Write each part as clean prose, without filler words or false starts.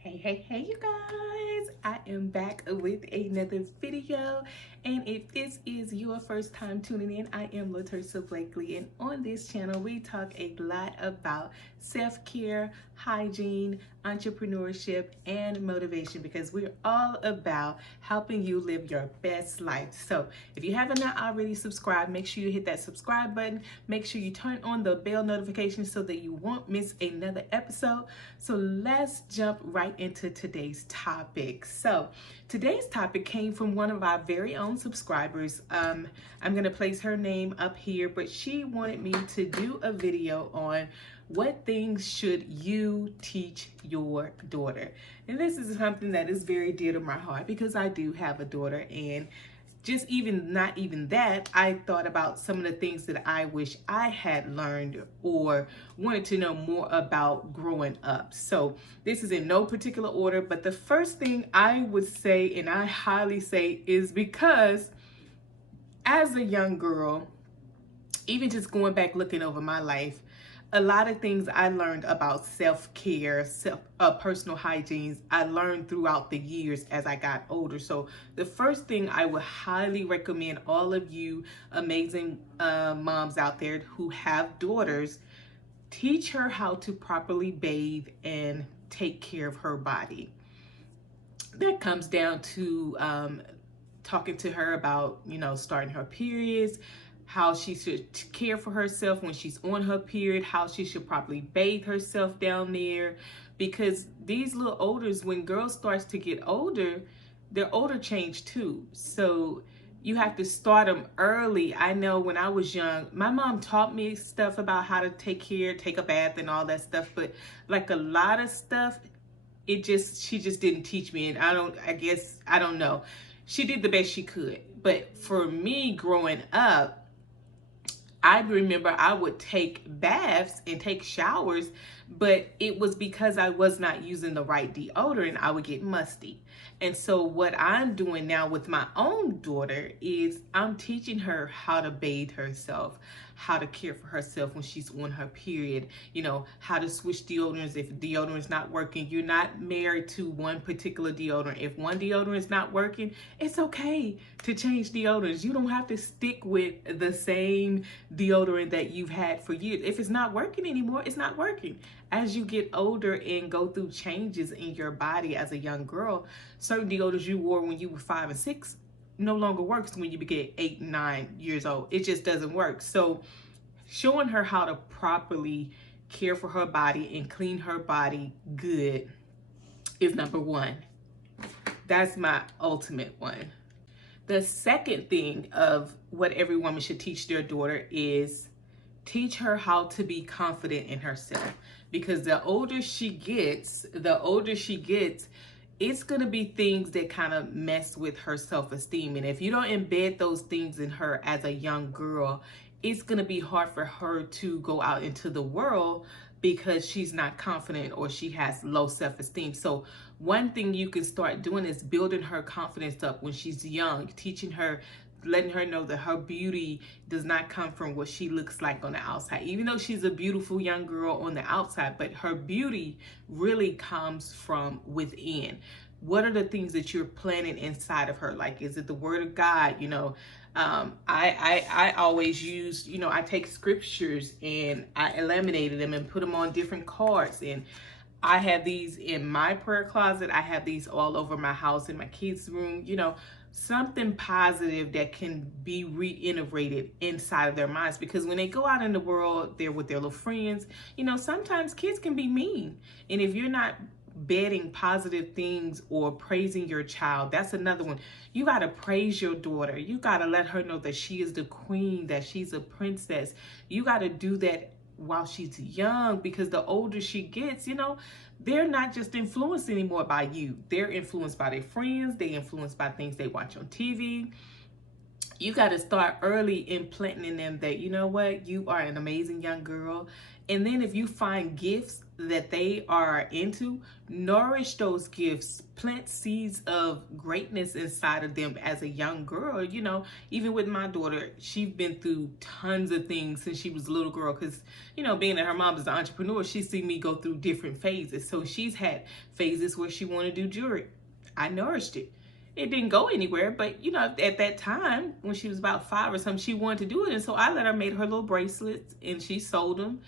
Hey, you guys! I am back with another video. And if this is your first time tuning in, I am LaTersa Blakely. And on this channel, we talk a lot about self-care, hygiene, entrepreneurship, and motivation because we're all about helping you live your best life. So if you haven't already subscribed, make sure you hit that subscribe button. Make sure you turn on the bell notification so that you won't miss another episode. So let's jump right into today's topic. So today's topic came from one of our very own subscribers. I'm going to place her name up here, but she wanted me to do a video on what things should you teach your daughter. And this is something that is very dear to my heart because I do have a daughter, and just not even that, I thought about some of the things that I wish I had learned or wanted to know more about growing up. So this is in no particular order, but the first thing I would say, and I highly say, is because as a young girl, even just going back looking over my life, a lot of things I learned about self-care, personal hygiene, I learned throughout the years as I got older. So the first thing I would highly recommend all of you amazing moms out there who have daughters, teach her how to properly bathe and take care of her body. That comes down to talking to her about, starting her periods, how she should care for herself when she's on her period, how she should properly bathe herself down there. Because these little olders, when girls starts to get older, their odor change too. So you have to start them early. I know when I was young, my mom taught me stuff about how to take a bath and all that stuff. But like a lot of stuff, she just didn't teach me. And I don't know. She did the best she could. But for me growing up, I remember I would take baths and take showers, but it was because I was not using the right deodorant. I would get musty. And so what I'm doing now with my own daughter is I'm teaching her how to bathe herself, how to care for herself when she's on her period, how to switch deodorants if deodorant is not working. You're not married to one particular deodorant. If one deodorant is not working, it's okay to change deodorants. You don't have to stick with the same deodorant that you've had for years. If it's not working anymore, it's not working. As you get older and go through changes in your body as a young girl, certain deodorants you wore when you were 5 and 6 no longer works when you get 8 and 9 years old. It just doesn't work. So showing her how to properly care for her body and clean her body good is number one. That's my ultimate one. The second thing of what every woman should teach their daughter is teach her how to be confident in herself. Because the older she gets, it's going to be things that kind of mess with her self-esteem. And if you don't embed those things in her as a young girl, it's going to be hard for her to go out into the world because she's not confident or she has low self-esteem. So one thing you can start doing is building her confidence up when she's young, teaching her, letting her know that her beauty does not come from what she looks like on the outside. Even though she's a beautiful young girl on the outside, but her beauty really comes from within. What are the things that you're planting inside of her? Like, is it the word of God? I always use, I take scriptures and I laminated them and put them on different cards. And I have these in my prayer closet. I have these all over my house, in my kids' room, something positive that can be reiterated inside of their minds. Because when they go out in the world, they're with their little friends, sometimes kids can be mean. And if you're not bedding positive things or praising your child, that's another one. You got to praise your daughter. You got to let her know that she is the queen, that she's a princess. You got to do that while she's young, because the older she gets, they're not just influenced anymore by you. They're influenced by their friends. They're influenced by things they watch on TV. You got to start early implanting in them that, you know what, you are an amazing young girl. And then if you find gifts that they are into, nourish those gifts, plant seeds of greatness inside of them as a young girl. You know, even with my daughter, she's been through tons of things since she was a little girl, because, you know, being that her mom is an entrepreneur, she's seen me go through different phases. So she's had phases where she wanted to do jewelry. I nourished it. It didn't go anywhere, but, you know, at that time when she was about 5 or something, she wanted to do it. And so I let her make her little bracelets and she sold them.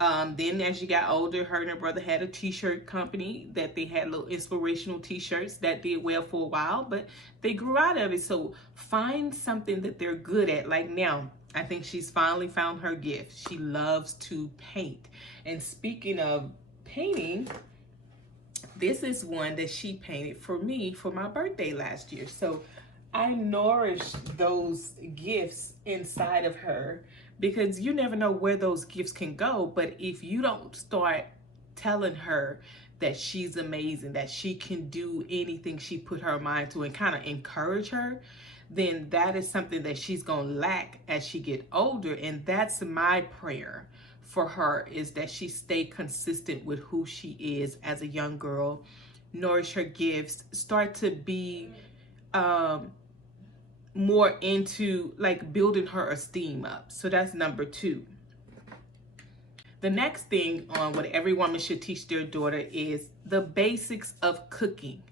Then as she got older, her and her brother had a t-shirt company that they had little inspirational t-shirts that did well for a while, but they grew out of it. So find something that they're good at. Like now, I think she's finally found her gift. She loves to paint. And speaking of painting, this is one that she painted for me for my birthday last year. So I nourished those gifts inside of her, because you never know where those gifts can go. But if you don't start telling her that she's amazing, that she can do anything she put her mind to, and kind of encourage her, then that is something that she's going to lack as she get older. And that's my prayer for her, is that she stay consistent with who she is as a young girl, nourish her gifts, start to be more into like building her esteem up. So that's number 2. The next thing on what every woman should teach their daughter is the basics of cooking.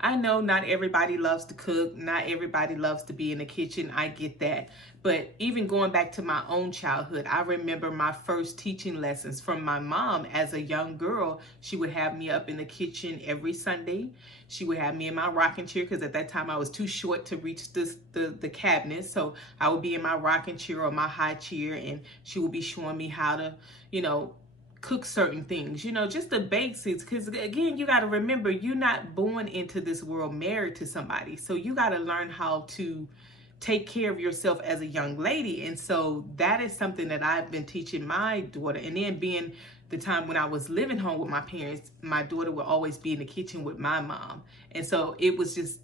I know not everybody loves to cook. Not everybody loves to be in the kitchen. I get that. But even going back to my own childhood, I remember my first teaching lessons from my mom as a young girl. She would have me up in the kitchen every Sunday. She would have me in my rocking chair, because at that time I was too short to reach the cabinet. So I would be in my rocking chair or my high chair, and she would be showing me how to, you know, cook certain things, you know, just the basics. Because again, you got to remember, you're not born into this world married to somebody. So you got to learn how to take care of yourself as a young lady. And so that is something that I've been teaching my daughter. And then being the time when I was living home with my parents, my daughter would always be in the kitchen with my mom. And so it was just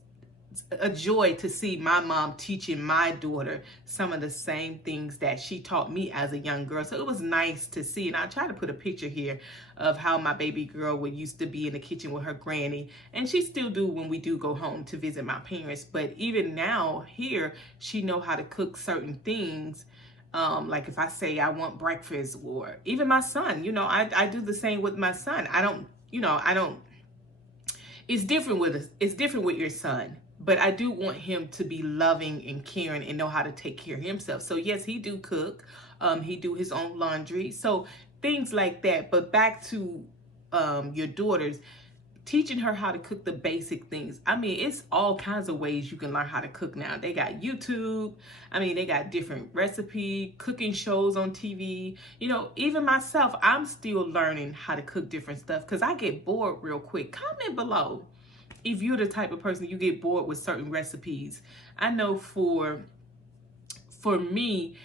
a joy to see my mom teaching my daughter some of the same things that she taught me as a young girl. So it was nice to see. And I try to put a picture here of how my baby girl would used to be in the kitchen with her granny, and she still do when we do go home to visit my parents. But even now here, she know how to cook certain things. Like if I say I want breakfast, or even my son, you know, I do the same with my son. I don't, it's different with your son. But I do want him to be loving and caring and know how to take care of himself. So yes, he do cook. He do his own laundry. So things like that. But back to your daughters, teaching her how to cook the basic things. I mean, it's all kinds of ways you can learn how to cook now. They got YouTube. I mean, they got different recipe cooking shows on TV. You know, even myself, I'm still learning how to cook different stuff, because I get bored real quick. Comment below if you're the type of person you get bored with certain recipes. I know for me,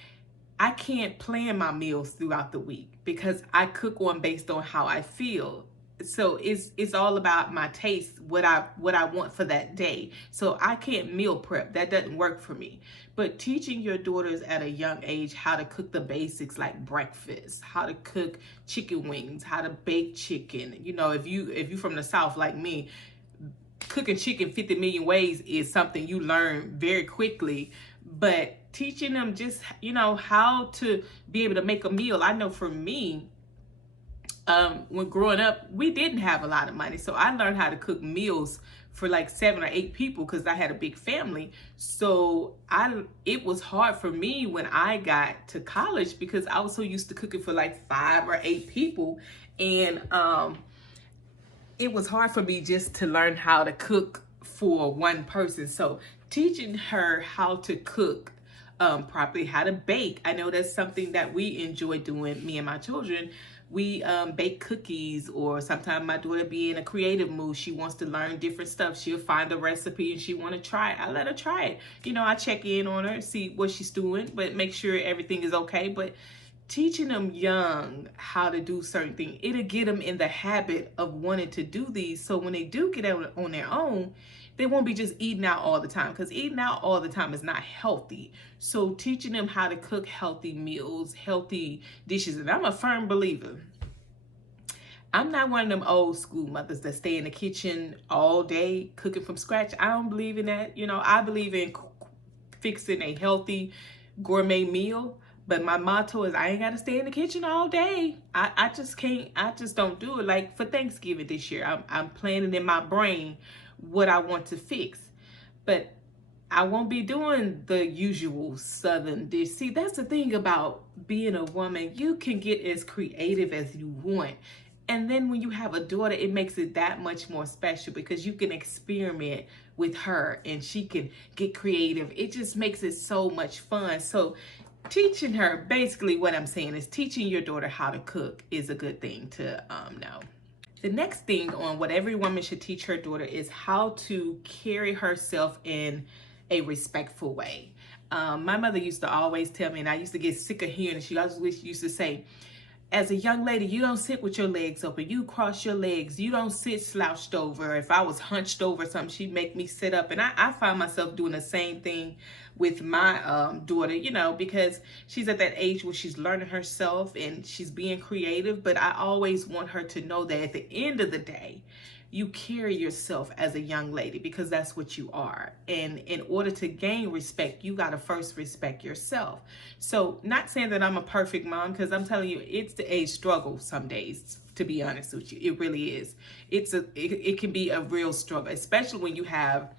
I can't plan my meals throughout the week, because I cook based on how I feel. So it's all about my taste, what I want for that day. So I can't meal prep. That doesn't work for me. But teaching your daughters at a young age how to cook the basics, like breakfast, how to cook chicken wings, how to bake chicken. You know, if you from the South like me, cooking chicken 50 million ways is something you learn very quickly. But teaching them just, you know, how to be able to make a meal. I know for me, when growing up, we didn't have a lot of money. So I learned how to cook meals for like 7 or 8 people, because I had a big family. So it was hard for me when I got to college, because I was so used to cooking for like 5 or 8 people. And it was hard for me just to learn how to cook for one person. So teaching her how to cook properly, how to bake. I know that's something that we enjoy doing, me and my children. We bake cookies, or sometimes my daughter be in a creative mood. She wants to learn different stuff. She'll find a recipe and she want to try it. I let her try it. You know, I check in on her, see what she's doing, but make sure everything is okay. But teaching them young how to do certain things, it'll get them in the habit of wanting to do these. So when they do get out on their own, they won't be just eating out all the time, because eating out all the time is not healthy. So teaching them how to cook healthy meals, healthy dishes. And I'm a firm believer. I'm not one of them old school mothers that stay in the kitchen all day cooking from scratch. I don't believe in that. You know, I believe in fixing a healthy gourmet meal. But my motto is I ain't got to stay in the kitchen all day. I just can't, I just don't do it. Like for Thanksgiving this year, I'm planning in my brain what I want to fix. But I won't be doing the usual Southern dish. See, that's the thing about being a woman. You can get as creative as you want. And then when you have a daughter, it makes it that much more special because you can experiment with her and she can get creative. It just makes it so much fun. So teaching her, basically what I'm saying is teaching your daughter how to cook is a good thing to know. The next thing on what every woman should teach her daughter is how to carry herself in a respectful way. My mother used to always tell me, and I used to get sick of hearing it, she always used to say, as a young lady, you don't sit with your legs open. You cross your legs. You don't sit slouched over. If I was hunched over something, she'd make me sit up. And I find myself doing the same thing with my daughter, you know, because she's at that age where she's learning herself and she's being creative. But I always want her to know that at the end of the day, you carry yourself as a young lady because that's what you are. And in order to gain respect, you got to first respect yourself. So not saying that I'm a perfect mom, because I'm telling you, it's a struggle some days, to be honest with you. It really is. It can be a real struggle, especially when you have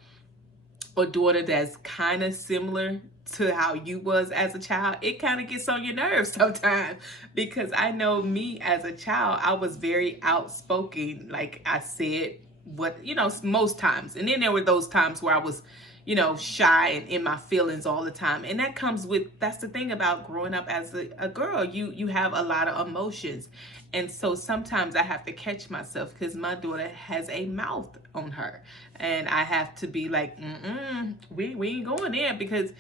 a daughter that's kind of similar to how you was as a child. It kind of gets on your nerves sometimes, because I know me as a child, I was very outspoken. Like I said what, you know, most times. And then there were those times where I was, you know, shy and in my feelings all the time. And that comes with, that's the thing about growing up as a girl. You have a lot of emotions. And so sometimes I have to catch myself because my daughter has a mouth on her. And I have to be like, we ain't going there, because,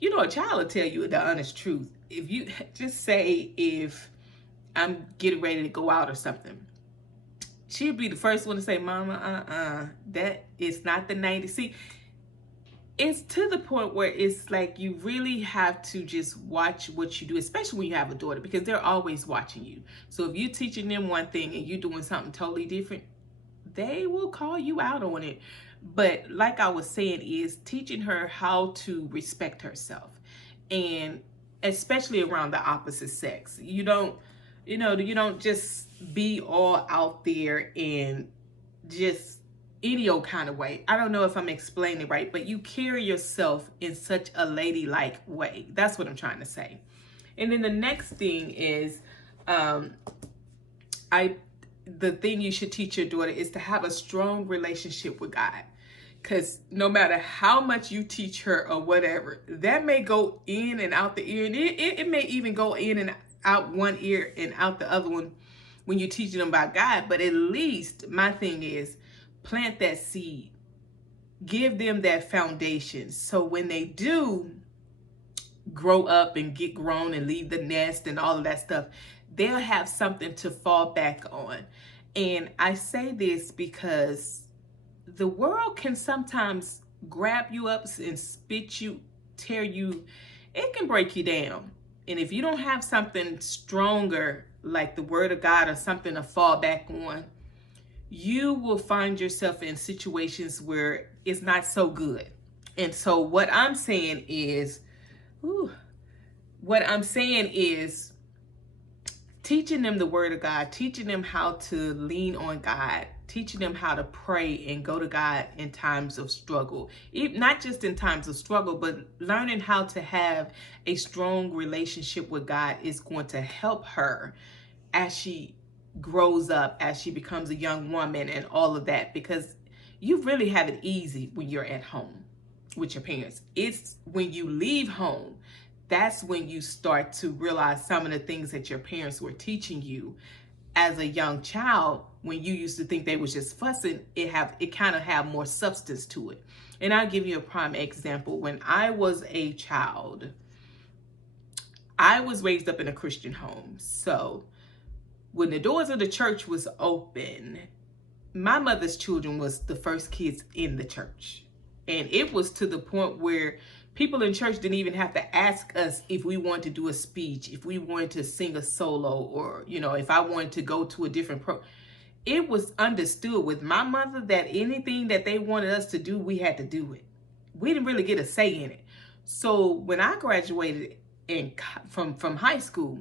you know, a child will tell you the honest truth. If you just say, if I'm getting ready to go out or something, she'll be the first one to say, Mama, that is not the 90s. See, it's to the point where it's like you really have to just watch what you do, especially when you have a daughter, because they're always watching you. So if you're teaching them one thing and you're doing something totally different, they will call you out on it. But like I was saying, is teaching her how to respect herself, and especially around the opposite sex. You don't just be all out there and just any old kind of way. I don't know if I'm explaining it right, but you carry yourself in such a ladylike way. That's what I'm trying to say. And then the next thing is, the thing you should teach your daughter is to have a strong relationship with God. Because no matter how much you teach her or whatever, that may go in and out the ear. And it may even go in and out one ear and out the other one when you're teaching them about God. But at least my thing is, plant that seed. Give them that foundation. So when they do grow up and get grown and leave the nest and all of that stuff, they'll have something to fall back on. And I say this because the world can sometimes grab you up and spit you, tear you. It can break you down. And if you don't have something stronger like the Word of God or something to fall back on, you will find yourself in situations where it's not so good. And so what I'm saying is, teaching them the Word of God, teaching them how to lean on God, teaching them how to pray and go to God in times of struggle. Not just in times of struggle, but learning how to have a strong relationship with God is going to help her as she grows up, as she becomes a young woman and all of that, because you really have it easy when you're at home with your parents. It's when you leave home, that's when you start to realize some of the things that your parents were teaching you as a young child. When you used to think they was just fussing, it kind of have more substance to it. And I'll give you a prime example. When I was a child, I was raised up in a Christian home. So when the doors of the church was open, my mother's children was the first kids in the church. And it was to the point where people in church didn't even have to ask us if we wanted to do a speech, if we wanted to sing a solo, or, you know, if I wanted to go to a different it was understood with my mother that anything that they wanted us to do, we had to do it. We didn't really get a say in it. So when I graduated from high school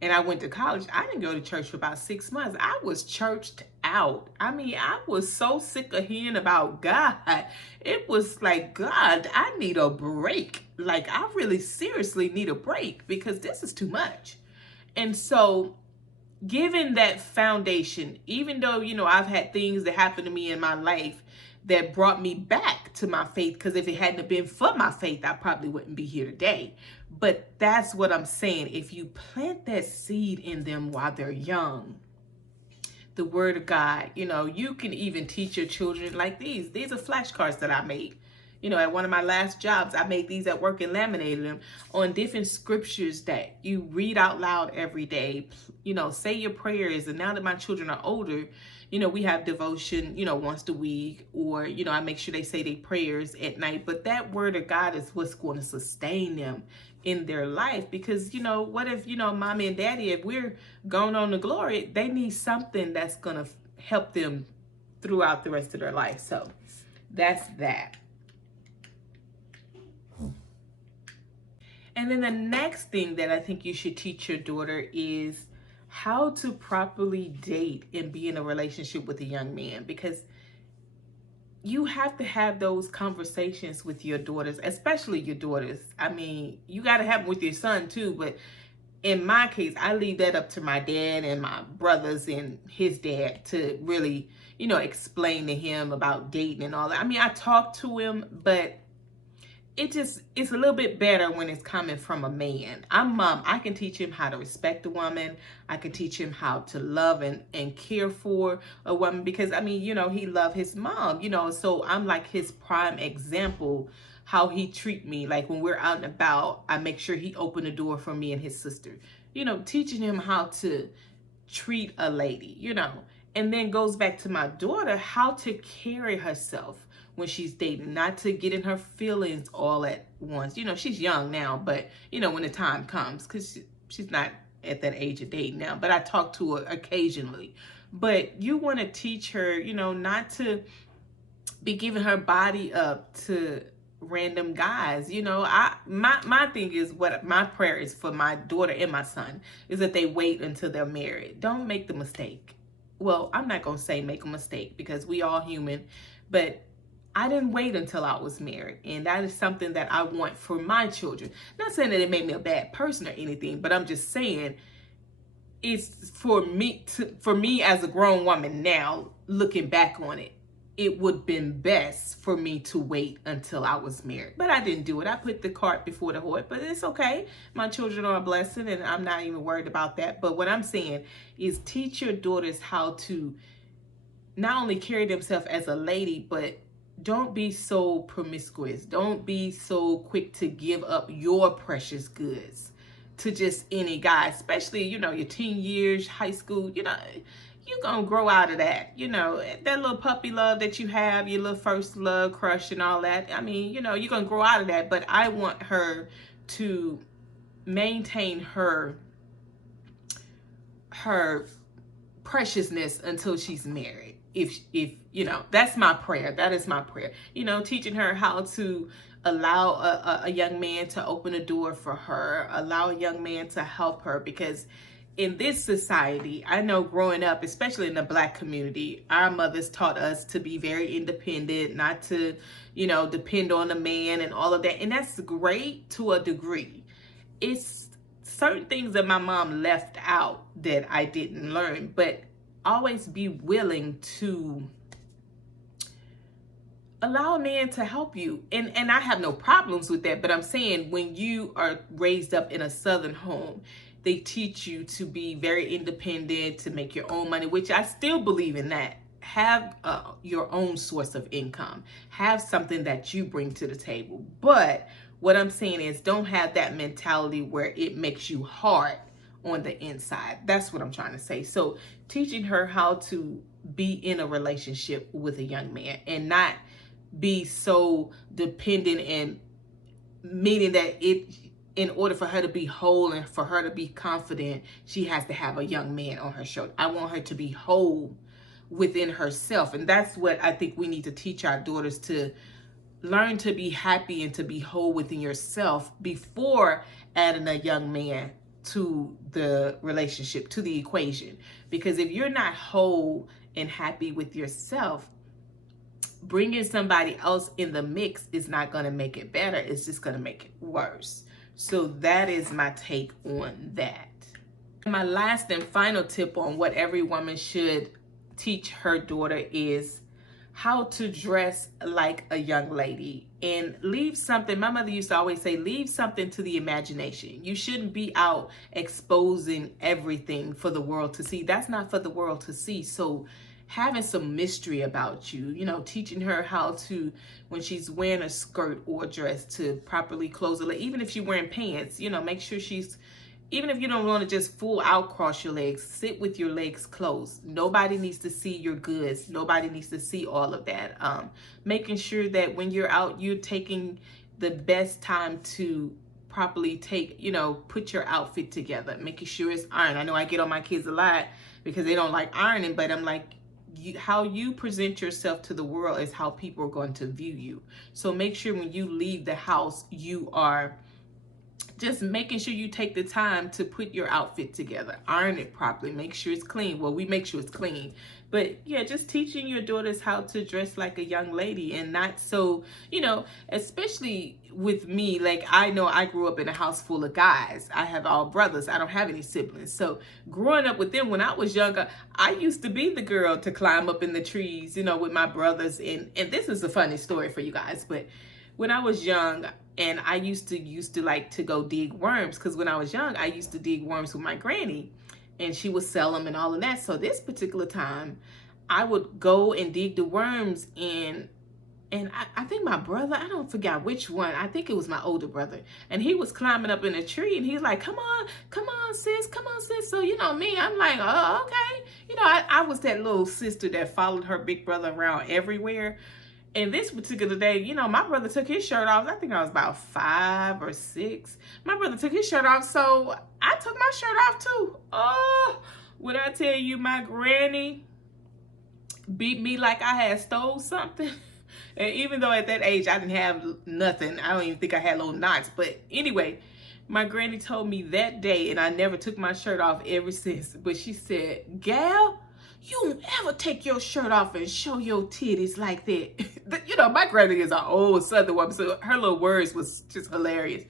and I went to college, I didn't go to church for about 6 months. I was churched out. I mean, I was so sick of hearing about God. It was like, God, I need a break. Like, I really seriously need a break because this is too much. And so, given that foundation, even though, I've had things that happened to me in my life that brought me back to my faith, because if it hadn't been for my faith, I probably wouldn't be here today. But that's what I'm saying. If you plant that seed in them while they're young, the word of God, you can even teach your children like these. These are flashcards that I made. At one of my last jobs, I made these at work and laminated them on different scriptures that you read out loud every day. Say your prayers. And now that my children are older, we have devotion, once a week, or, I make sure they say their prayers at night. But that word of God is what's going to sustain them in their life. Because, what if, mommy and daddy, if we're going on to glory, they need something that's going to help them throughout the rest of their life. So that's that. And then the next thing that I think you should teach your daughter is how to properly date and be in a relationship with a young man, because you have to have those conversations with your daughters, especially your daughters. I mean, you got to have them with your son too, but in my case, I leave that up to my dad and my brothers and his dad to really, explain to him about dating and all that. I mean, I talk to him, but it's a little bit better when it's coming from a man. I'm mom. I can teach him how to respect a woman. I can teach him how to love and care for a woman, because he loved his mom, so I'm like his prime example, how he treat me. Like when we're out and about, I make sure he open the door for me and his sister, teaching him how to treat a lady, and then goes back to my daughter, how to carry herself when she's dating, not to get in her feelings all at once. She's young now, but, when the time comes, because she's not at that age of dating now, but I talk to her occasionally. But you want to teach her, not to be giving her body up to random guys. My thing is, what my prayer is for my daughter and my son is that they wait until they're married. Don't make the mistake. Well, I'm not going to say make a mistake, because we all human, but I didn't wait until I was married, and that is something that I want for my children. Not saying that it made me a bad person or anything, but I'm just saying it's for me as a grown woman now, looking back on it, it would have been best for me to wait until I was married. But I didn't do it. I put the cart before the horse, but it's okay. My children are a blessing, and I'm not even worried about that. But what I'm saying is teach your daughters how to not only carry themselves as a lady, but don't be so promiscuous. Don't be so quick to give up your precious goods to just any guy, especially, your teen years, high school. You're going to grow out of that. That little puppy love that you have, your little first love crush and all that. I mean, you're going to grow out of that. But I want her to maintain her preciousness until she's married. If that's my prayer. That is my prayer. Teaching her how to allow a young man to open a door for her, allow a young man to help her, because in this society, I know growing up, especially in the Black community, our mothers taught us to be very independent, not to, depend on a man and all of that. And that's great to a degree. It's certain things that my mom left out that I didn't learn, but always be willing to allow a man to help you. And I have no problems with that, but I'm saying when you are raised up in a Southern home, they teach you to be very independent, to make your own money, which I still believe in that. Have your own source of income. Have something that you bring to the table. But what I'm saying is, don't have that mentality where it makes you hard on the inside. That's what I'm trying to say. So teaching her how to be in a relationship with a young man and not be so dependent, and meaning that in order for her to be whole and for her to be confident, she has to have a young man on her shoulder. I want her to be whole within herself. And that's what I think we need to teach our daughters, to learn to be happy and to be whole within yourself before adding a young man to the relationship, to the equation. Because if you're not whole and happy with yourself, bringing somebody else in the mix is not going to make it better. It's just going to make it worse. So that is my take on that. My last and final tip on what every woman should teach her daughter is how to dress like a young lady, and leave something. My mother used to always say, leave something to the imagination. You shouldn't be out exposing everything for the world to see. That's not for the world to see. So having some mystery about you, you know, teaching her how to, when she's wearing a skirt or a dress, to properly close her leg. Even if she's wearing pants, you know, make sure she's, even if you don't want to just full out cross your legs, sit with your legs closed. Nobody needs to see your goods. Nobody needs to see all of that. Making sure that when you're out, you're taking the best time to properly take, you know, put your outfit together, making sure it's ironed. I know I get on my kids a lot because they don't like ironing, but I'm like, how you present yourself to the world is how people are going to view you. So make sure when you leave the house, you are just making sure you take the time to put your outfit together, iron it properly, make sure it's clean. Well, we make sure it's clean. But yeah, just teaching your daughters how to dress like a young lady, and not so, you know, especially with me, like I know I grew up in a house full of guys. I have all brothers. I don't have any siblings. So growing up with them when I was younger, I used to be the girl to climb up in the trees, you know, with my brothers. And this is a funny story for you guys, but when I was young, and I used to like to go dig worms, because when I was young, I used to dig worms with my granny, and she would sell them and all of that. So this particular time, I would go and dig the worms, and I think my brother, I don't forget which one, I think it was my older brother, and he was climbing up in a tree, and he's like, come on sis, come on sis. So you know me, I'm like, oh, okay. You know, I was that little sister that followed her big brother around everywhere. And this particular day, you know, my brother took his shirt off. I think I was about 5 or 6. My brother took his shirt off, so I took my shirt off too. Oh, when I tell you, my granny beat me like I had stole something. And even though at that age I didn't have nothing, I don't even think I had little knots. But anyway, my granny told me that day, and I never took my shirt off ever since. But she said, gal, you don't ever take your shirt off and show your titties like that. You know, my granny is an old Southern woman, so her little words was just hilarious.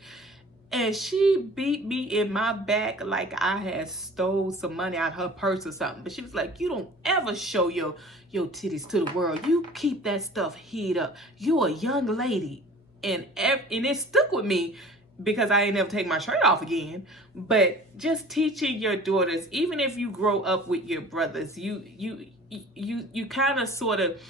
And she beat me in my back like I had stole some money out of her purse or something. But she was like, you don't ever show your titties to the world. You keep that stuff hid up. You a young lady. And it stuck with me, because I ain't never take my shirt off again. But just teaching your daughters, even if you grow up with your brothers, you kind of sort of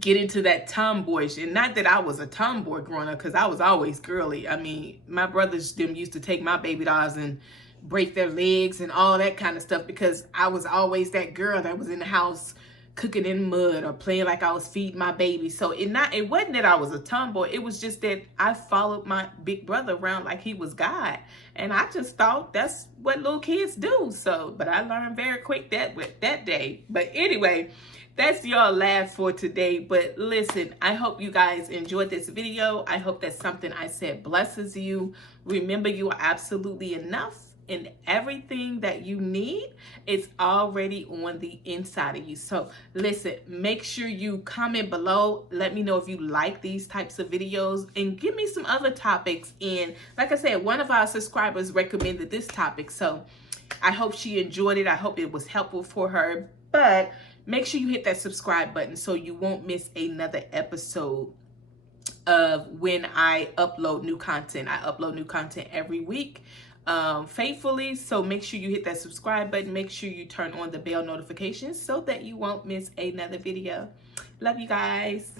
get into that tomboyish. And not that I was a tomboy growing up, because I was always girly. I mean, my brothers them used to take my baby dolls and break their legs and all that kind of stuff, because I was always that girl that was in the house cooking in mud or playing like I was feeding my baby. So it wasn't that I was a tomboy. It was just that I followed my big brother around like he was God. And I just thought that's what little kids do. So, but I learned very quick that day. But anyway, that's your laugh for today. But listen, I hope you guys enjoyed this video. I hope that something I said blesses you. Remember, you are absolutely enough. And everything that you need is already on the inside of you. So listen, make sure you comment below. Let me know if you like these types of videos, and give me some other topics. And like I said, one of our subscribers recommended this topic, so I hope she enjoyed it. I hope it was helpful for her. But make sure you hit that subscribe button so you won't miss another episode of when I upload new content. I upload new content every week, faithfully. So make sure you hit that subscribe button. Make sure you turn on the bell notifications so that you won't miss another video. Love you guys.